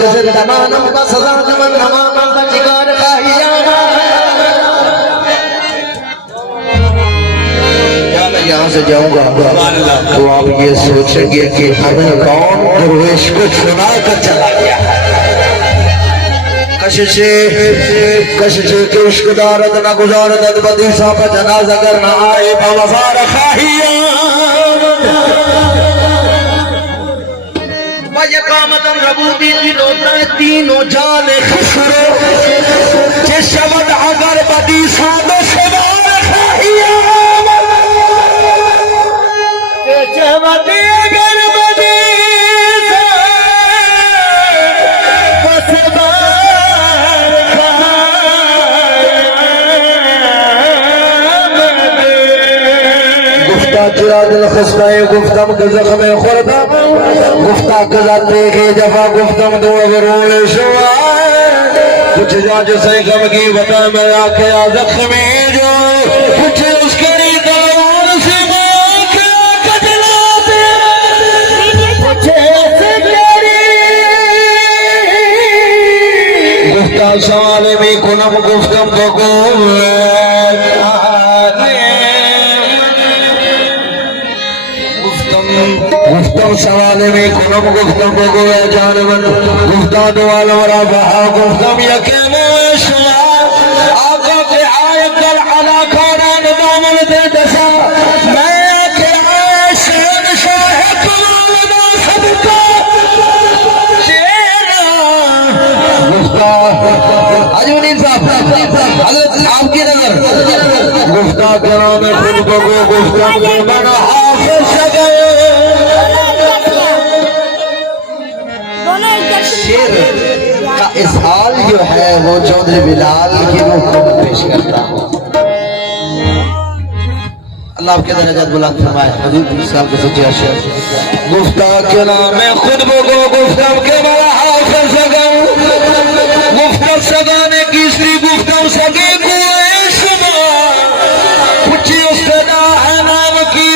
किसे तमाम का सजा जमन हमाम का जिगर खाहिया यहाँ से जाऊंगा तो आप ये सोचेंगे कि हमें कौन दरवेश को सुना कर चला गया है। कशिशे के इश्क दारत न गुजारत बदीसा पर जनाजा अगर न आए बवजार खाहिया वयकामतन रबूती तीनों जाने खुशरो जे शब्द अगर बदीसा दो सवार खाहिया जवती अगर बदीसा चुरा दिल खस्ताए गुफ्तम के जख्म खुरदा गुफ्ता कजा देखे जफा गुफ्तम दो रोल शुआ कुछ जाज से गम की बता मैं आखे जख्मी जो कुछ उसके दवार से गुफ्ता सवाल में कुनम गुफ्तम को गुफ्तम सवाल में कुनम गुफ्तम को गोया जानवन गुफ्ता दुआल वरा बहा गुफ्तम यकीन शुआ आका के आयत अला खान दामन दे दसा मैं के आशिक शाह कमाल दा सबका तेरा गुफ्ता अजूनी साहब हजरत आपकी नजर गुफ्ता के नाम खुद को गुफ्तम के बना हाफिज सगे शेर का इसहाल जो है वो चौधरी बिलाल की रूह को पेश करता हूँ। अल्लाह आपके दर्जात बुलंद फरमाए। हजूर साहब के सच्चे शेर गुफ्ता के नाम में खुद को गुफ्तम के बड़ा हाफिज सगम गुफ्तम सगाने की स्त्री गुफ्तम सगे को कुछ उसका नाम की